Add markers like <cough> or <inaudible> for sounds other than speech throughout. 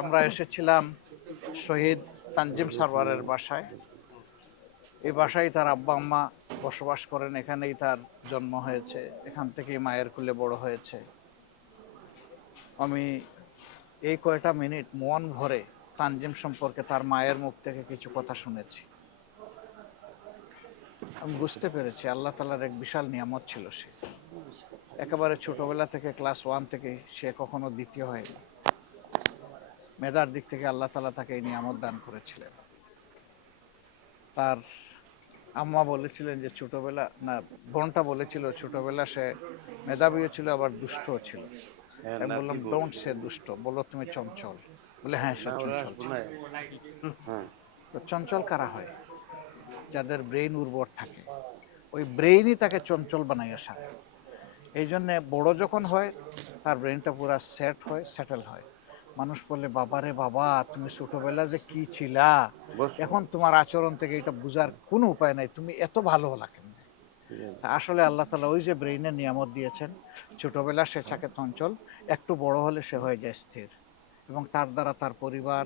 আমরা এসেছিলাম শহীদ তানজিম সারওয়ারের বাসায়। এই বাসায় তার আব্বা আম্মা বসবাস করেন, এখানেই তার জন্ম হয়েছে, এখান থেকেই মায়ের কুলে বড় হয়েছে। আমি এই কয়টা মিনিট মন ভরে তানজিম সম্পর্কে তার মায়ের মুখ থেকে কিছু কথা শুনেছি। আমি বুঝতে পেরেছি, আল্লাহ তালার এক বিশাল নিয়ামত ছিল সে। একেবারে ছোটবেলা থেকে, ক্লাস ওয়ান থেকে সে কখনো দ্বিতীয় হয়নি। মেধার দিক থেকে আল্লাহ তালা তাকে এই নিয়ামত দান করেছিলেন। তার আম্মা বলেছিলেন যে ছোটবেলা না বোনটা বলেছিল ছোটবেলা সে মেধাবীও ছিল আবার দুষ্টও ছিল। আমি বললাম ডোন্ট সে দুষ্ট বলো তুমি চঞ্চল। বলে হ্যাঁ সে চঞ্চল ছিল। তো চঞ্চল কারা হয়? যাদের ব্রেইন উর্বর থাকে। ওই ব্রেইনই তাকে চঞ্চল বানাইয়া সারে। এই জন্যে বড় যখন হয় তার ব্রেনটা পুরো সেট হয় সেটেল হয়। মানুষ বলে বাবারে বাবা তুমি ছোটবেলা যে কি ছিলা? এখন তোমার আচরণ থেকে এটা বুঝার কোনো উপায় নাই। তুমি এত ভালো হলা কেন? আসলে আল্লাহ তালা ওই যে ব্রেইনের নিয়ামত দিয়েছেন ছোটবেলা সে থাকে চঞ্চল একটু বড় হলে সে হয়ে যায় স্থির। এবং তার দ্বারা তার পরিবার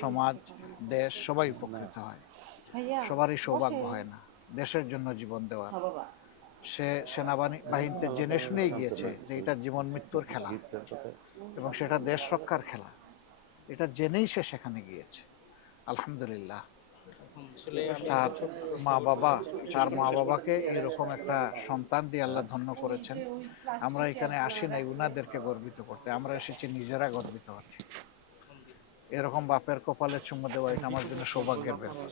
সমাজ দেশ সবাই উপকৃত হয়। সবারই সৌভাগ্য হয় না। দেশের জন্য জীবন দেওয়ার। সে সেনাবাহিনী বাহিনীতে জেনে শুনেই গিয়েছে যে এটা জীবন মৃত্যুর খেলা। এবং সেটা দেশ রক্ষার খেলা। এটা জেনেই সে সেখানে গিয়েছে। আলহামদুলিল্লাহ। তার মা বাবা তার মা বাবাকে এরকম একটা সন্তান দিয়ে আল্লাহ ধন্য করেছেন। আমরা এখানে আসি নাই উনাদেরকে গর্বিত করতে। আমরা এসেছি নিজেরা গর্বিত হতে এরকম বাপের কপালে চুমু দেওয়া এটা আমার জন্য সৌভাগ্যের ব্যাপার।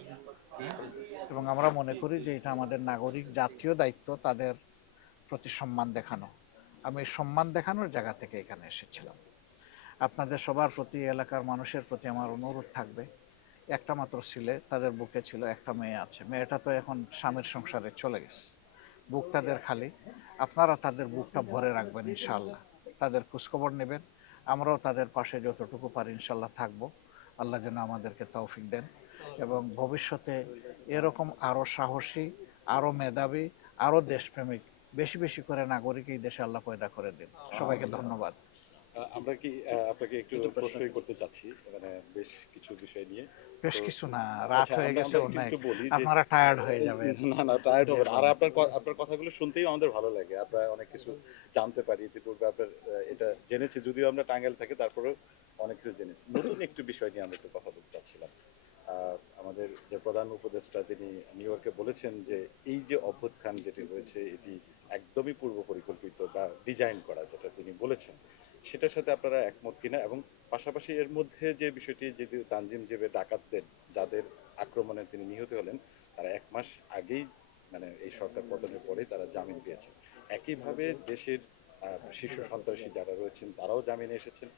এবং আমরা মনে করি যে এটা আমাদের নাগরিক জাতীয় দায়িত্ব তাদের প্রতি সম্মান দেখানো। আমি সম্মান দেখানোর জায়গা থেকে এখানে এসেছিলাম। আপনাদের সবার প্রতি এলাকার মানুষের প্রতি আমার অনুরোধ থাকবে। একটা মাত্র ছেলে তাদের বুকে ছিল একটা মেয়ে আছে। মেয়েটা তো এখন স্বামীর সংসারে চলে গেছে। বুক তাদের খালি। আপনারা তাদের বুকটা ভরে রাখবেন ইনশাআল্লাহ। তাদের খোঁজখবর নেবেন। আমরাও তাদের পাশে যতটুকু পারি ইনশাল্লাহ থাকব। আল্লাহ যেন আমাদেরকে তৌফিক দেন। এবং ভবিষ্যতে এরকম আরও সাহসী আরও মেধাবী আরও দেশপ্রেমিক বেশি বেশি করে নাগরিক এই দেশে আল্লাহ পয়দা করে দিন। সবাইকে ধন্যবাদ। আমরা কি আপনাকে একটু প্রশ্নই করতে চাচ্ছি মানে বেশ কিছু বিষয় নিয়ে। বেশ কিছু না রাত আচ্ছা, হয়ে গেছে অনেক আপনারা টায়ার্ড হয়ে যাবেন। না না টায়ার্ড হবে আর আপনার আপনার কথাগুলো শুনতেই আমাদের ভালো লাগে। আমরা অনেক কিছু জানতে পারি ইতিপূর্বে আপনার এটা জেনেছি যদিও আমরা টাঙ্গাইল থাকি তারপরেও অনেক কিছু জেনেছি। নতুন একটু বিষয় নিয়ে আমরা একটু কথা বলতে চাচ্ছিলাম। আমাদের যে প্রধান উপদেষ্টা তিনি নিউ ইয়র্কে বলেছেন যে এই যে অভ্যুত্থান যেটি হয়েছে এটি একদমই পূর্ব পরিকল্পিত বা ডিজাইন করা যেটা তিনি বলেছেন সেটার সাথে আপনারা একমত কিনা এবং পাশাপাশি এর মধ্যে যে বিষয়টি যদি তানজিম জেবে ডাকাতদের যাদের আক্রমণে তিনি নিহত হলেন, তারা এক মাস আগেই মানে এই সরকার পতনের পরে তারা জামিন পেয়েছেন। একইভাবে দেশের শীর্ষ সন্ত্রাসী যারা রয়েছেন, তারাও জামিনে এসেছেন।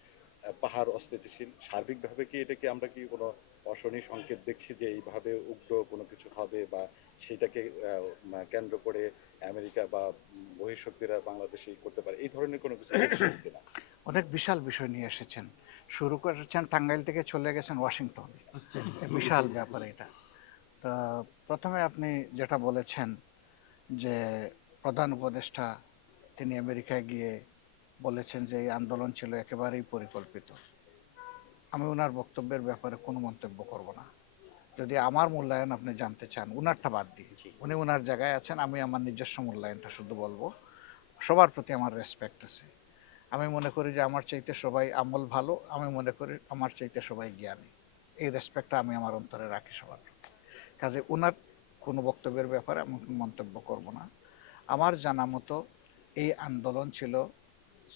পাহাড় অস্থিতিশীল। সার্বিকভাবে কি এটাকে আমরা কি কোনো অশনি সংকেত দেখছি যে এইভাবে উগ্র কোনো কিছু হবে বা সেটাকে কেন্দ্র করে আমেরিকা বা বহিঃশক্তিরা বাংলাদেশে করতে পারে। এই ধরনের কোনো কিছু <coughs> কিনা? অনেক বিশাল বিষয় নিয়ে এসেছেন। শুরু করেছেন টাঙ্গাইল থেকে চলে গেছেন ওয়াশিংটন। বিশাল ব্যাপার এটা। তা প্রথমে আপনি যেটা বলেছেন যে প্রধান উপদেষ্টা তিনি আমেরিকায় গিয়ে বলেছেন যে এই আন্দোলন ছিল একেবারেই পরিকল্পিত। আমি ওনার বক্তব্যের ব্যাপারে কোনো মন্তব্য করব না। যদি আমার মূল্যায়ন আপনি জানতে চান উনারটা বাদ দিয়ে। উনি ওনার জায়গায় আছেন আমি আমার নিজস্ব মূল্যায়নটা শুধু বলব। সবার প্রতি আমার রেসপেক্ট আছে। আমি মনে করি যে আমার চাইতে সবাই আমল ভালো আমি মনে করি আমার চাইতে সবাই জ্ঞানী। এই রেসপেক্টটা আমি আমার অন্তরে রাখি সবার প্রতি। কাজে ওনার কোনো বক্তব্যের ব্যাপারে আমি কোনো মন্তব্য করব না। আমার জানা মতো এই আন্দোলন ছিল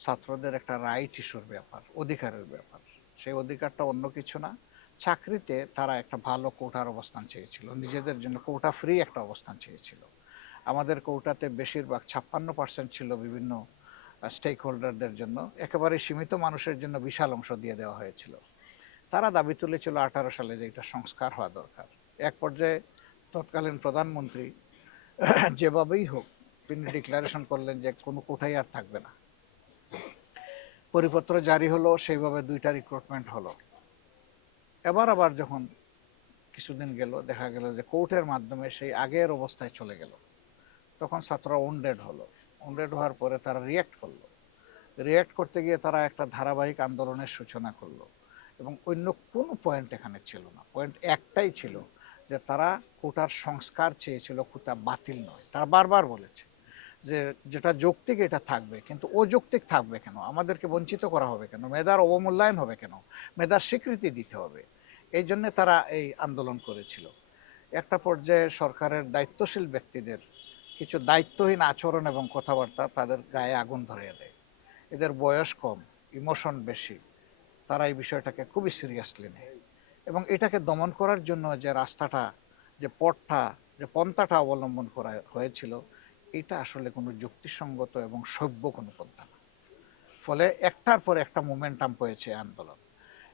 ছাত্রদের একটা রাইট ইস্যুর ব্যাপার অধিকারের ব্যাপার। সেই অধিকারটা অন্য কিছু না। চাকরিতে তারা একটা ভালো কোটার অবস্থান চেয়েছিল, নিজেদের জন্য কোটা ফ্রি একটা অবস্থান চেয়েছিল। আমাদের কোটাতে বেশিরভাগ ছাপ্পান্ন পার্সেন্ট ছিল বিভিন্ন স্টেক হোল্ডারদের জন্য, একেবারে সীমিত মানুষের জন্য বিশাল অংশ দিয়ে দেওয়া হয়েছিল। তারা দাবি তুলেছিল আঠারো সালে যে এটা সংস্কার হওয়া দরকার। এক পর্যায়ে তৎকালীন প্রধানমন্ত্রী <clears throat> যেভাবেই হোক তিনি ডিক্লারেশন করলেন যে কোনো কোঠাই আর থাকবে না। পরিপত্র জারি হলো, সেইভাবে দুইটা রিক্রুটমেন্ট হলো। এবার আবার যখন কিছুদিন গেল, দেখা গেল যে কোর্টের মাধ্যমে সেই আগের অবস্থায় চলে গেল। তখন ছাত্ররা উন্ডেড হলো। উন্ডেড হওয়ার পরে তারা রিয়াক্ট করল। রিয়াক্ট করতে গিয়ে তারা একটা ধারাবাহিক আন্দোলনের সূচনা করল এবং অন্য কোনো পয়েন্ট এখানে ছিল না। পয়েন্ট একটাই ছিল যে তারা কোটার সংস্কার চেয়েছিল, কোটা বাতিল নয়। তারা বারবার বলেছে যে যেটা যৌক্তিক এটা থাকবে, কিন্তু অযৌক্তিক থাকবে কেন? আমাদেরকে বঞ্চিত করা হবে কেন? মেধার অবমূল্যায়ন হবে কেন? মেধার স্বীকৃতি দিতে হবে। এই জন্য তারা এই আন্দোলন করেছিল। একটা পর্যায়ে সরকারের দায়িত্বশীল ব্যক্তিদের কিছু দায়িত্বহীন আচরণ এবং কথাবার্তা তাদের গায়ে আগুন ধরিয়ে দেয়। এদের বয়স কম, ইমোশন বেশি, তারা এই বিষয়টাকে খুবই সিরিয়াসলি নেয়। এবং এটাকে দমন করার জন্য যে রাস্তাটা, যে পথটা, যে পন্থাটা অবলম্বন করা হয়েছিল, এটা আসলে কোনো যুক্তিসঙ্গত এবং সভ্য কোনো পন্থা না। ফলে একটার পর একটা মোমেন্টাম পেয়েছে এই আন্দোলন।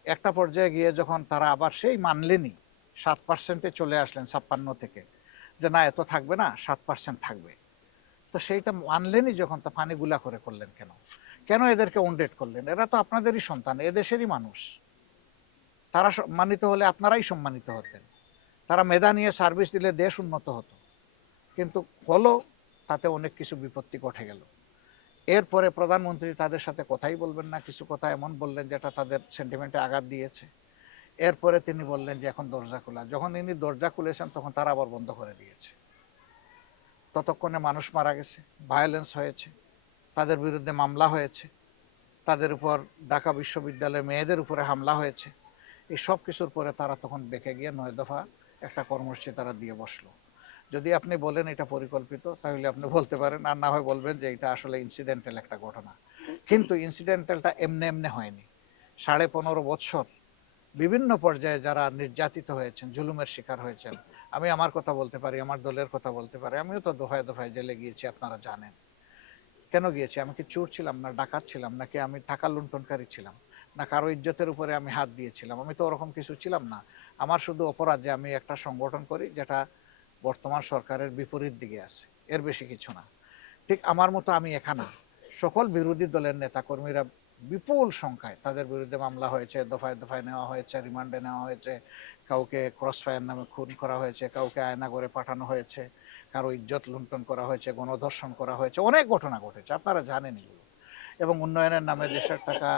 একটা পর্যায়ে গিয়ে যখন তারা আবার সেই মানলেনি, সাত পার্সেন্টে চলে আসলেন ছাপ্পান্ন থেকে, যে না, এত থাকবে না, সাত পার্সেন্ট থাকবে। তো সেইটা মানলেনই যখন, তা পানি গুলা করে করলেন কেন? কেন এদেরকে অনডেট করলেন? এরা তো আপনাদেরই সন্তান, এদেশেরই মানুষ। তারা সম্মানিত হলে আপনারাই সম্মানিত হতেন। তারা মেধা নিয়ে সার্ভিস দিলে দেশ উন্নত হতো। কিন্তু হলো, তাতে অনেক কিছু বিপত্তি ঘটে গেল। এরপরে প্রধানমন্ত্রী তাদের সাথে কথাই বলবেন না, কিছু কথা এমন বললেন যেটা তাদের সেন্টিমেন্টে আঘাত দিয়েছে। এরপরে তিনি বললেন যে, এখন দরজা খোলা। যখন তিনি দরজা খুলেছেন, তখন তারা আবার বন্ধ করে দিয়েছে। ততক্ষণে মানুষ মারা গেছে ভায়োলেন্স হয়েছে, তাদের বিরুদ্ধে মামলা হয়েছে, তাদের উপর ঢাকা বিশ্ববিদ্যালয়ের মেয়েদের উপরে হামলা হয়েছে। এই সব কিছুর পরে তারা তখন বেঁকে গিয়ে নয় দফা একটা কর্মসূচি তারা দিয়ে বসল। যদি আপনি বলেন এটা পরিকল্পিত, তাহলে আপনি বলতে পারেন আর না হয় বলবেন যে এটা আসলে ইনসিডেন্টাল একটা ঘটনা। কিন্তু ইনসিডেন্টালটা এমনি এমনি হয়নি। সাড়ে পনেরো বছর বিভিন্ন পর্যায়ে যারা নির্যাতিত হয়েছেন, জুলুমের শিকার হয়েছেন, আমি আমার কথা বলতে পারি, আমার দলের কথা বলতে পারি, আমিও তো দফায় দফায় জেলে গিয়েছি, আপনারা জানেন। কেন গিয়েছি? আমি কি চোর ছিলাম না ডাকাত ছিলাম, নাকি আমি টাকা লুণ্ঠনকারী ছিলাম, না কারও ইজ্জতের উপরে আমি হাত দিয়েছিলাম? আমি তো ওরকম কিছু ছিলাম না। আমার শুধু অপরাধ যে আমি একটা সংগঠন করি, যেটা বর্তমান সরকারের বিপরীত দিকে আছে। এর বেশি কিছু না। ঠিক আমার মতো আমি এখানে, সকল বিরোধী দলের নেতাকর্মীরা বিপুল সংখ্যায় তাদের বিরুদ্ধে মামলা হয়েছে, দফায় দফায় নেওয়া হয়েছে, রিমান্ডে নেওয়া হয়েছে, কাউকে ক্রস ফায়ার নামে খুন করা হয়েছে, কাউকে আয়না করে পাঠানো হয়েছে, কারও ইজ্জত লুণ্ঠন করা হয়েছে, গণধর্ষণ করা হয়েছে, অনেক ঘটনা ঘটেছে, আপনারা জানেন এগুলো। এবং উন্নয়নের নামে দেশের টাকা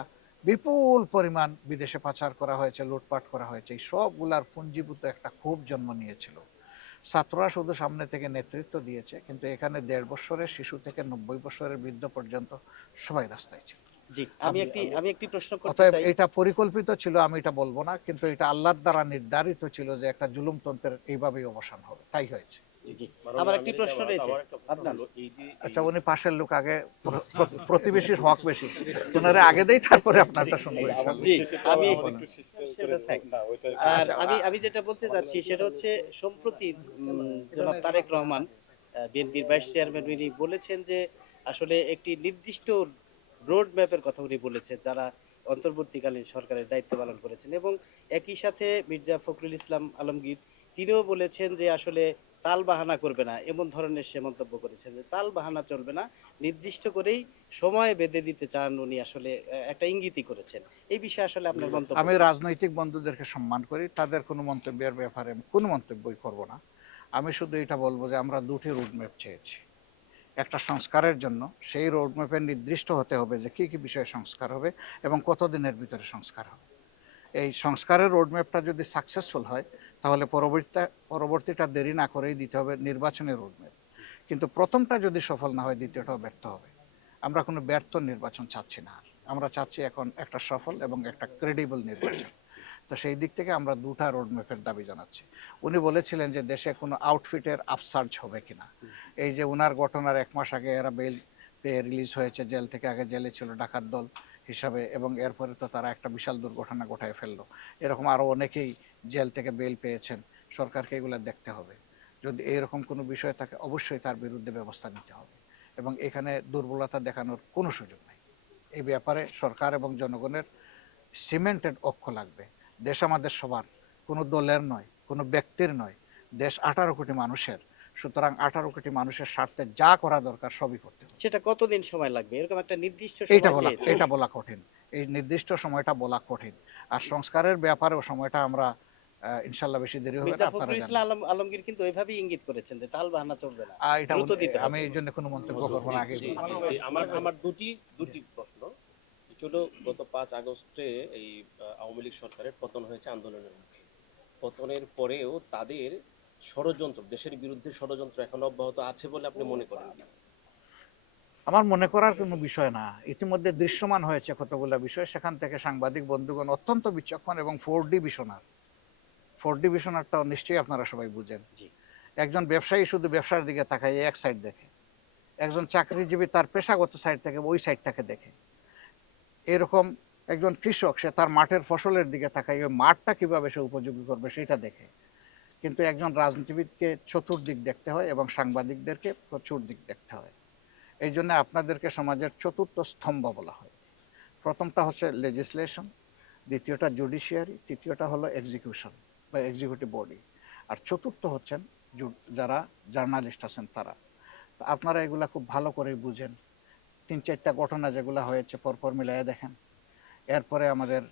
বিপুল পরিমাণ বিদেশে পাচার করা হয়েছে, লুটপাট করা হয়েছে, এই সবগুলার পুঞ্জীভূত একটা ক্ষোভ জন্ম নিয়েছিল। ছাত্ররা শুধু সামনে থেকে নেতৃত্ব দিয়েছে কিন্তু এখানে দেড় বছরের শিশু থেকে নব্বই বছরের বৃদ্ধ পর্যন্ত সবাই রাস্তায় ছিল। জি আমি একটি আমি একটি প্রশ্ন করতে অতএব এটা পরিকল্পিত ছিল আমি এটা বলব না কিন্তু এটা আল্লাহর দ্বারা নির্ধারিত ছিল যে একটা জুলুমতন্ত্রের এইভাবেই অবসান হবে তাই হয়েছে। আমার একটি প্রশ্ন রয়েছে। আচ্ছা উনি পাশের লোক আগে প্র- প্র- প্রতিবেশীর হক বেশি ওনারে আগে দেই তারপরে আপনারটা শুনব আমি সেটা থাক। আর আচ্ছা, আমি আমি যেটা বলতে চাচ্ছি সেটা হচ্ছে সম্প্রতি জনাব তারেক রহমান বিএনপির ভাইস চেয়ারম্যান উনি বলেছেন যে আসলে একটি নির্দিষ্ট রোড ম্যাপের কথা উনি বলেছেন যারা অন্তর্বর্তীকালীন সরকারের দায়িত্ব পালন করেছেন এবং একই সাথে মির্জা ফখরুল ইসলাম আলমগীর তিনিও বলেছেন যে আসলে তাল বাহানা করবে না, এমন ধরনের সে মন্তব্য করেছেন যে তাল বাহানা চলবে না। নির্দিষ্ট করেই সময় বেঁধে দিতে চান উনি আসলে একটা ইঙ্গিতই করেছেন। এই বিষয়ে আসলে আপনার মন্তব্য আমি রাজনৈতিক বন্ধুদেরকে সম্মান করি, তাদের কোনো মন্তব্যের ব্যাপারে কোনো মন্তব্যই করব না। আমি শুধু এটা বলব যে আমরা দুটি রোডম্যাপ চেয়েছি। একটা সংস্কারের জন্য, সেই রোডম্যাপে নির্দিষ্ট হতে হবে যে কি কি বিষয়ে সংস্কার হবে এবং কতদিনের ভিতরে সংস্কার হবে। এই সংস্কারের রোডম্যাপটা যদি সাকসেসফুল হয় তাহলে পরবর্তীটা পরবর্তীটা দেরি না করেই দিতে হবে নির্বাচনী রোডম্যাপ কিন্তু প্রথমটা যদি সফল না হয়, দ্বিতীয়টাও ব্যর্থ হবে। আমরা কোনো ব্যর্থ নির্বাচন চাচ্ছি না আমরা চাচ্ছি এখন একটা সফল এবং একটা ক্রেডিবল নির্বাচন। তো সেই দিক থেকে আমরা দুটা রোডম্যাপের দাবি জানাচ্ছি। উনি বলেছিলেন যে দেশে কোনো আউটফিটের আপসার্জ হবে কিনা। এই যে উনার ঘটনার এক মাস আগে এরা বেল পেয়ে রিলিজ হয়েছে, জেল থেকে আগে জেলে ছিল ডাকাত দল হিসাবে এবং এরপরে তো তারা একটা বিশাল দুর্ঘটনা ঘটায় ফেলল। এরকম আরও অনেকেই জেল থেকে বেল পেয়েছেন সরকারকে এগুলো দেখতে হবে। যদি এরকম কোনো বিষয় থাকে অবশ্যই তার বিরুদ্ধে ব্যবস্থা নিতে হবে। এবং এখানে দুর্বলতা দেখানোর কোনো সুযোগ নাই। এই ব্যাপারে সরকার এবং জনগণের সিমেন্টেড অক্ষ লাগবে। দেশ আমাদের সবার কোনো দলের নয় কোনো ব্যক্তির নয়। দেশ আঠারো কোটি মানুষের সুতরাং আঠারো কোটি মানুষের স্বার্থে যা করা দরকার সবই করতে হবে। সেটা কতদিন সময় লাগবে? এরকম একটা নির্দিষ্ট সময় বলা। এটা বলা কঠিন। এই নির্দিষ্ট সময়টা বলা কঠিন। আর সংস্কারের ব্যাপারেও সময়টা আমরা ইনশাল্লাহ বেশি দেরি হবে না আপনারা জানেন। ইসলাম আলম আলমগীর কিন্তু ওইভাবেই ইঙ্গিত করেছেন যে তাল বাহানা চলবে না এটা। আমি এই জন্য কোনো মন্তব্য করব না আগে আমার আমার দুটি দুটি প্রশ্ন। হলো গত পাঁচ আগস্টে এই আওয়ামী লীগ সরকারের পতন হয়েছে আন্দোলনের মুখে। পতনের পরেও তাদের ষড়যন্ত্র দেশের বিরুদ্ধে ষড়যন্ত্র এখন অব্যাহত আছে বলে আপনি মনে করেন আমার মনে করার কোনো বিষয় না। ইতিমধ্যে দৃশ্যমান হয়েছে কতগুলো বিষয়। সেখান থেকে সাংবাদিক বন্ধুগণ অত্যন্ত বিচক্ষণ এবং ফোর ডিভিশনার ফোর ডিভিশনারটাও নিশ্চয়ই আপনারা সবাই বুঝেন। একজন ব্যবসায়ী শুধু ব্যবসার দিকে তাকায় এক সাইড দেখে। একজন চাকরিজীবী তার পেশাগত সাইড থেকে ওই সাইডটাকে দেখে। এরকম একজন কৃষক সে তার মাঠের ফসলের দিকে তাকায় ওই মাঠটা কীভাবে সে উপযোগী করবে সেটা দেখে। কিন্তু একজন রাজনীতিবিদকে চতুর্দিক দেখতে হয় এবং সাংবাদিকদেরকে প্রচুর দিক দেখতে হয়। এই জন্য আপনাদেরকে সমাজের চতুর্থ স্তম্ভ বলা হয়। প্রথমটা হচ্ছে লেজিসলেশন দ্বিতীয়টা জুডিশিয়ারি তৃতীয়টা হলো এক্সিকিউশন বা এক্সিকিউটিভ বডি আর চতুর্থ হচ্ছেন যারা জার্নালিস্ট আছেন তারা। আপনারা এগুলা খুব ভালো করে বুঝেন। তিন চারটা ঘটনা যেগুলো হয়েছে, পরপর মিলিয়ে দেখেন। এরপরে আমাদের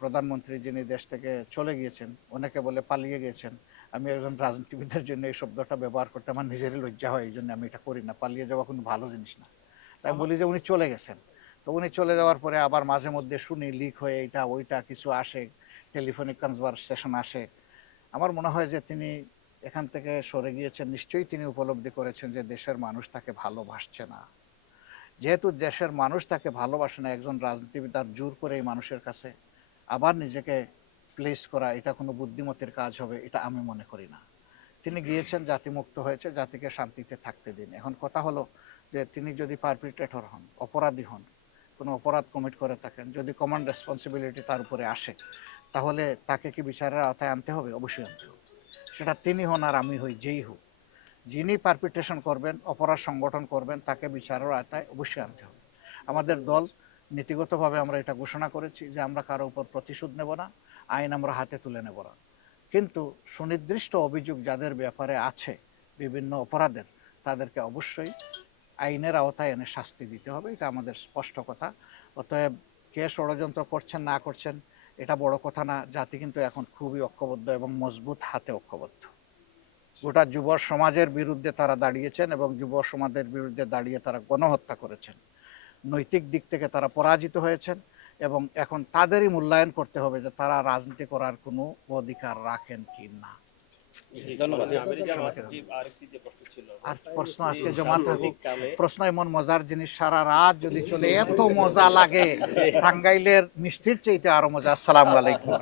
প্রধানমন্ত্রী যিনি দেশ থেকে চলে গিয়েছেন, অনেকে বলে পালিয়ে গিয়েছেন। আমি একজন রাজনীতিবিদের জন্য এই শব্দটা ব্যবহার করতে আমার নিজেরই লজ্জা হয়, এই জন্য আমি এটা করি না। পালিয়ে যাওয়া কোনো ভালো জিনিস না। তাই বলি যে উনি চলে গেছেন। তো উনি চলে যাওয়ার পরে আবার মাঝে মধ্যে শুনি, লিক হয়ে এটা, ওইটা কিছু আসে। টেলিফোনিক কনভারসেশন আসে। আমার মনে হয় যে তিনি এখান থেকে সরে গিয়েছেন, নিশ্চয়ই তিনি উপলব্ধি করেছেন যে দেশের মানুষ তাকে ভালোবাসছে না। যেহেতু দেশের মানুষ তাকে ভালোবাসে না, একজন রাজনীতিবিদ আর জোর করে এই মানুষের কাছে আবার নিজেকে প্লেস করা, এটা কোনো বুদ্ধিমতির কাজ হবে, এটা আমি মনে করি না। তিনি গিয়েছেন জাতি মুক্ত হয়েছে, জাতিকে শান্তিতে থাকতে দিন। এখন কথা হলো যে তিনি যদি পারপিট্রেটর হন, অপরাধী হন, কোনো অপরাধ কমিট করে থাকেন, যদি কমন রেসপন্সিবিলিটি তার উপরে আসে তাহলে তাকে কি বিচারের আওতায় আনতে হবে? অবশ্যই আনতে হবে। সেটা তিনি হন আর আমি হই, যেই হোক। যিনি পারপিটেশন করবেন, অপরাধ সংগঠন করবেন, তাকে বিচারের আওতায় অবশ্যই আনতে হবে। আমাদের দল নীতিগতভাবে আমরা এটা ঘোষণা করেছি যে আমরা কারও উপর প্রতিশোধ নেব না, আইন আমরা হাতে তুলে নেব না। কিন্তু সুনির্দিষ্ট অভিযোগ যাদের ব্যাপারে আছে, বিভিন্ন অপরাধের, তাদেরকে অবশ্যই আইনের আওতায় এনে শাস্তি দিতে হবে। এটা আমাদের স্পষ্ট কথা। অতএব কে ষড়যন্ত্র করছেন, না করছেন এটা বড় কথা না জাতি কিন্তু এখন খুবই ঐক্যবদ্ধ এবং মজবুত হাতে ঐক্যবদ্ধ। গোটা যুব সমাজের বিরুদ্ধে তারা দাঁড়িয়েছেন এবং যুব সমাজের বিরুদ্ধে দাঁড়িয়ে তারা গণহত্যা করেছেন। নৈতিক দিক থেকে তারা পরাজিত হয়েছেন এবং এখন তাদেরই মূল্যায়ন করতে হবে যে তারা রাজনীতি করার কোনো অধিকার রাখেন কি না। ধন্যবাদ। আর প্রশ্ন আজকে জমা থাকুক প্রশ্ন এমন মজার জিনিস সারা রাত যদি চলে এত মজা লাগে টাঙ্গাইলের মিষ্টির চাইতে আরও মজা। আসসালামু আলাইকুম।